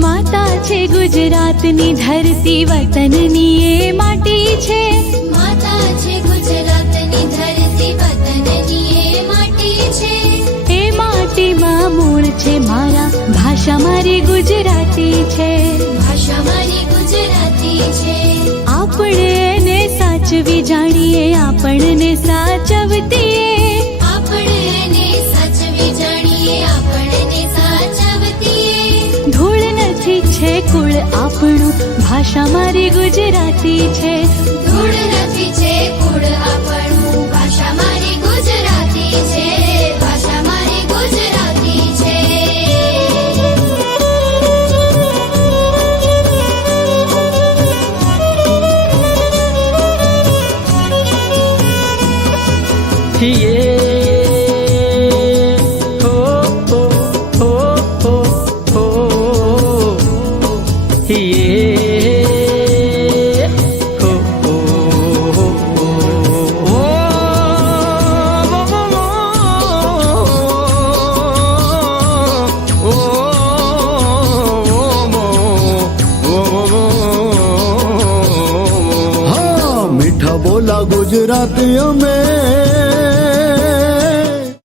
માતા છે ગુજરાતની ધરતી, વતનની એ માટી છે. માતા છે ગુજરાતની ધરતી, વતનની એ માટી છે. એ માટીમાં મૂળ છે મારા, ભાષા મારી ગુજરાતી છે. ભાષા મારી ગુજરાતી છે. આપણે એને સાચવી જાણીએ, આપણને સાચવતીએ. આપણે એને સાચવી જાણીએ, આપણને સાચવતીએ. ધૂળ નથી છે કુળ આપણું, ભાષા મારી ગુજરાતી છે. ધૂળ નથી છે કુળ આપણું, ભાષા મારી ગુજરાતી છે. ભાષા મારી ગુજરાતી છે. મીઠા બોલા ગુજરાતીઓ में